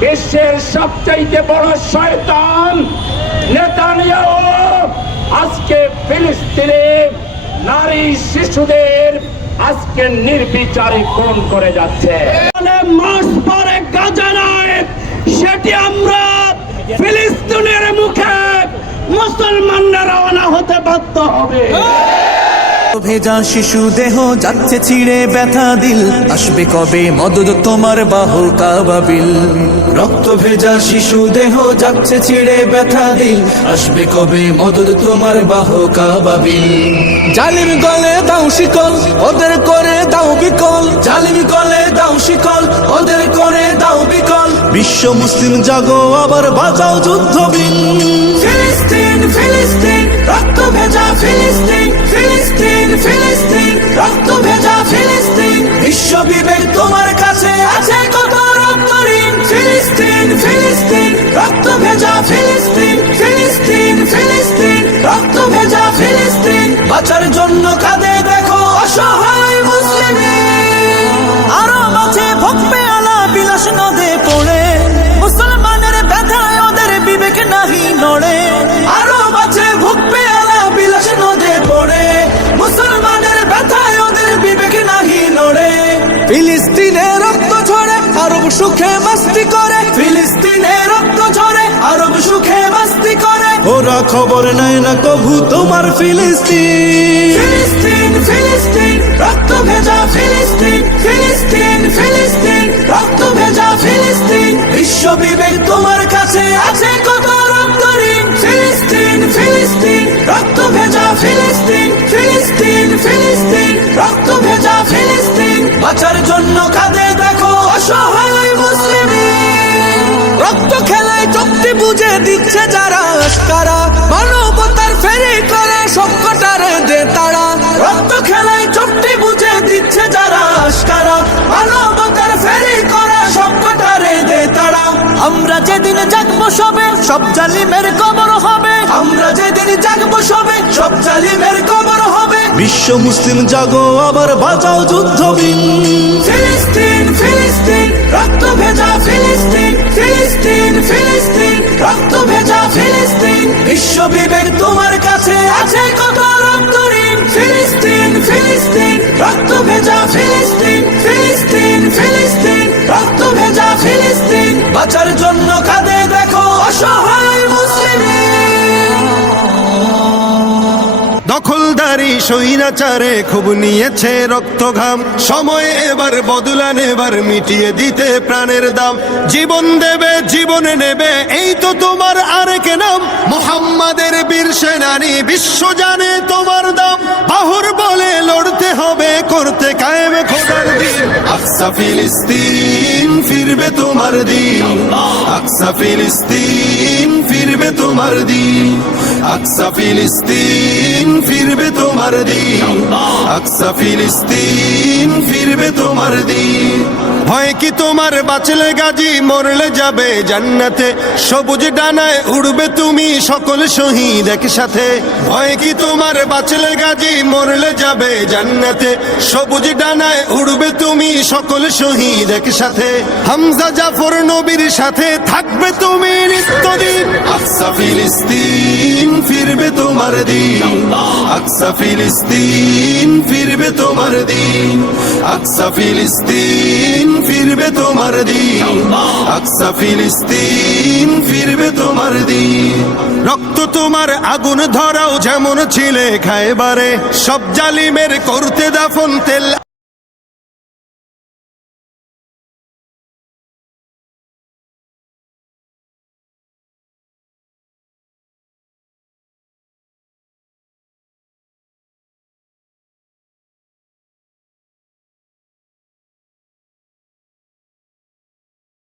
বিশ্বের সবচাইতে বড় শয়তান নেতানিয়াহু আজকে ফিলিস্তিনে নারী শিশুদের আজকে নির্বিচারে খুন করে যাচ্ছে। মাস পরে গাজা নয়, সেটি আমরা ফিলিস্তিনের মুখে মুসলমানরা রওনা হতে বাধ্য হবে। ভেজা শিশু দেহ যাচ্ছে ছিঁড়ে ব্যথা দিল, আসবে কবে মদদ তোমার বাহু কাবাবিল। রক্ত ভেজা শিশু দেহ যাচ্ছে ছিঁড়ে ব্যথা দিল, আসবে কবে মদদ তোমার বাহু কাবাবিল। জালিম গলে দাও শিকল, ওদের করে দাও বিকল। জালিম গলে দাও শিকল, ওদের করে দাও বিকল। বিশ্ব মুসলিম জাগো আবার বাজাও যুদ্ধ বিন। ফিলিস্তিন ফিলিস্তিন রক্ত ভেজা ফিলিস্তিন, ফিলিস্তিন ফিলিস্তিন রক্ত ভেজা ফিলিস্তিন। বিশ্ব বিবেক তোমার কাছে আছে কত রক্ত ঋণ। ফিলিস্তিন ফিলিস্তিন রক্ত ভেজা ফিলিস্তিন, ফিলিস্তিন ফিলিস্তিন রক্ত ভেজা ফিলিস্তিন। বাঁচার জন্য কাঁদে দেখো অসহায় মুসলিম। আরো মাঝে ভক্তি আলা বিলাস নদে পড়ে, মুসলমানের ব্যথায় ওদের বিবেক নাহি নড়ে। আরো মাঝে ভক্তি আলা বিলাস নদে পড়ে, মুসলমানের ব্যথায় ওদের বিবেক নাহি নড়ে। ফিলিস্তিনে রক্ত ঝরে আরব সুখে মাস্তি করে, ফিলিস্তিনে রক্ত ঝরে আরব সুখে মাস্তি করে। ওরা খবর নেয় না কভু তোমার ফিলিস্তিন। ফিলিস্তিন ফিলিস্তিন রক্ত ভেজা ফিলিস্তিন, ফিলিস্তিন ফিলিস্তিন রক্ত ভেজা ফিলিস্তিন। বিশ্ব বিবেক তোমার কাছে আছে কত রক্ত ঋণ। ফিলিস্তিন ফিলিস্তিন রক্ত ভেজা ফিলিস্তিন, ফিলিস্তিন ফিলিস্তিন রক্ত ভেজা ফিলিস্তিন। বাঁচার জন্য কাঁদে দেখো অসহায় মুসলিম। রক্ত খেলায় চুক্তি বুঝে দিচ্ছে যারা আশকারা, মানবতার ফেরি করে সবকটারে দে তারা। রক্ত খেলায় চুক্তি বুঝে দিচ্ছে যারা আশকারা, মানবতার ফেরি করে সবকটারে দে তারা। আমরা যেদিন জাগবো সবে সব জালিমের কবর হবে, আমরা যেদিন জাগবো সবে সব জালিমের কবর হবে। বিশ্ব মুসলিম জাগো আবার বাজাও যুদ্ধ বিন। ফিলিস্তিন ফিলিস্তিন রক্ত ভেজা ফিলিস্তিন, ফিলিস্তিন ফিলিস্তিন রক্ত ভেজা ফিলিস্তিন। বিশ্ব বিবেক তোমার কাছে আছে কত রক্ত ঋণ। ফিলিস্তিন ফিলিস্তিন রক্ত ভেজা ফিলিস্তিন, ফিলিস্তিন ফিলিস্তিন রক্ত ভেজা ফিলিস্তিন। বাঁচার জন্য কাঁদে দেখো অসহায় মুসলিম। দখলদারি স্বৈরাচারে খুব নিয়েছে রক্ত ঘাম, সময় এবার বদলান, এবার মিটিয়ে দিতে প্রাণের দাম। জীবন দেবে জীবনে নেবে এই তো তোমার আরেক নাম। মুহাম্মাদের বীর সেনানী বিশ্ব জানে তোমার দাম। বাহুর বলে লড়তে হবে করতে কায়েম খোদার দিন। আকসা ফিলিস্তিন ফিরবে তোমার দিন, আকসা ফিলিস্তিন ফিরবে তোমার দিন, আকসা ফিলিস্তিন ফিরবে তোমার দিন, আকসা ফিলিস্তিন ফিরবে তোমার দিন। ভয় কি তোমার বাঁচলে গাজী, মরলে যাবে জান্নাতে। সবুজ ডানায় উড়বে তুমি সকল শহীদ একসাথে। ভয় কি তোমার বাঁচলে গাজী, মরলে যাবে জান্নাতে। সবুজ ডানায় উড়বে তুমি সকল শহীদ একসাথে। হামজা জাফর নবীর সাথে থাকবে তুমি নিত্যদিন। আকসা ফিলিস্তিন ফিরবে তোমার দিন, আকসা ফিলিস্তিন ফিরবে তোমার দিন, আকসা ফিলিস্তিন ফিরবে তোমার দিন, আকসা ফিলিস্তিন ফিরবে তোমার দিন। রক্ত তোমার আগুন ধরাও যেমন ছিলে খায়বারে, সব জালিমের করতে দাফন তেল